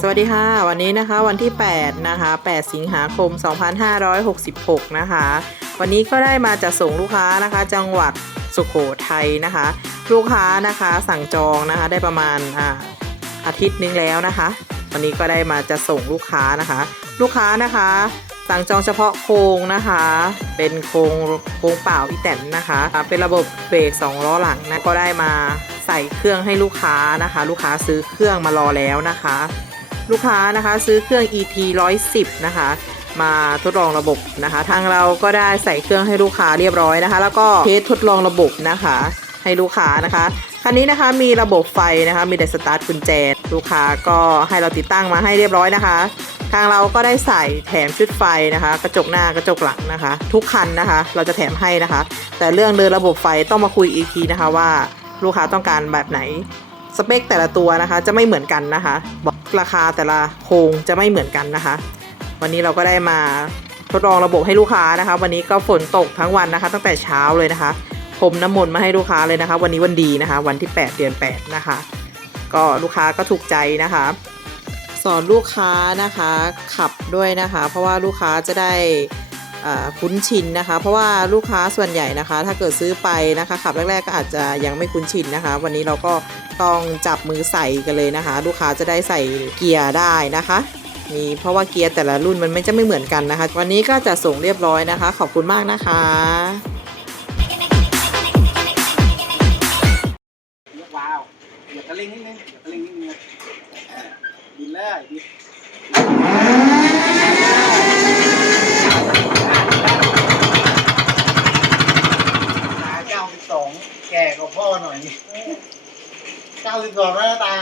สวัสดีค่ะ วันนี้นะคะวันที่ 8 นะคะ 8 สิงหาคม 2566 นะคะ วันนี้ก็ได้มาจัดส่งลูกค้านะคะ จังหวัดสุโขทัยนะคะ ลูกค้านะคะสั่งจองนะคะได้ประมาณอ่าอาทิตย์นึงแล้วนะคะ วันนี้ก็ได้มาจะส่งลูกค้านะคะ ลูกค้านะคะ สั่งจองเฉพาะโครงนะคะ เป็นโครงโครงเปล่าอีแตนนะคะ เป็นระบบเบรก2ล้อหลังนะก็ได้มาใส่เครื่องให้ลูกค้านะคะ ลูกค้าซื้อเครื่องมารอแล้วนะคะ ลูกค้านะคะซื้อเครื่อง ET 110 นะคะ มาทดลองระบบนะคะ ทางเราก็ได้ใส่เครื่องให้ลูกค้าเรียบร้อยนะคะ แล้วก็เทสทดลองระบบนะคะ ให้ลูกค้านะคะคันนี้นะคะมีระบบไฟนะคะมีแต่สตาร์ทกุญแจลูกค้าก็ให้เราติดตั้งมาให้เรียบร้อยนะคะ ทางเราก็ได้ใส่แถมชุดไฟนะคะ กระจกหน้ากระจกหลังนะคะ ทุกคันนะคะ เราจะแถมให้นะคะ แต่เรื่องเดินระบบไฟต้องมาคุยอีกทีนะคะว่าลูกค้าต้องการแบบไหน สเปคแต่ละตัวนะคะจะไม่เหมือนกันนะคะบอกราคาแต่ละโครงจะไม่เหมือนกันนะคะ วันนี้เราก็ได้มาทดลองระบบให้ลูกค้านะคะ วันนี้ก็ฝนตกทั้งวันนะคะ ตั้งแต่เช้าเลยนะคะพรมน้ำมนต์มาให้ลูกค้าเลยนะคะ วันนี้วันดีนะคะ วันที่ 8 เดือน 8 นะคะ ก็ลูกค้าก็ถูกใจนะคะ สอนลูกค้านะคะขับด้วยนะคะ เพราะว่าลูกค้าจะได้ คุ้นชินนะคะ เพราะว่าลูกค้าส่วนใหญ่นะคะ ถ้าเกิดซื้อไปนะคะขับแรก ๆ ก็อาจจะยังไม่คุ้นชินนะคะ วันนี้เราก็ต้องจับมือใส่กันเลยนะคะ ลูกค้าจะได้ใส่เกียร์ได้นะคะนี่เพราะว่าเกียร์แต่ละรุ่นมันไม่จะไม่เหมือนกันนะคะ วันนี้ก็จะส่งเรียบร้อยนะคะ ขอบคุณมากนะคะยกวาวเหยียบกระลิงนิดนึงเหยียบกระลิงนิดนึงดินเลยดินเก้าสิบส องแก่กว่าพ่อหน่อยเก้าสิบสองแล้วนะตา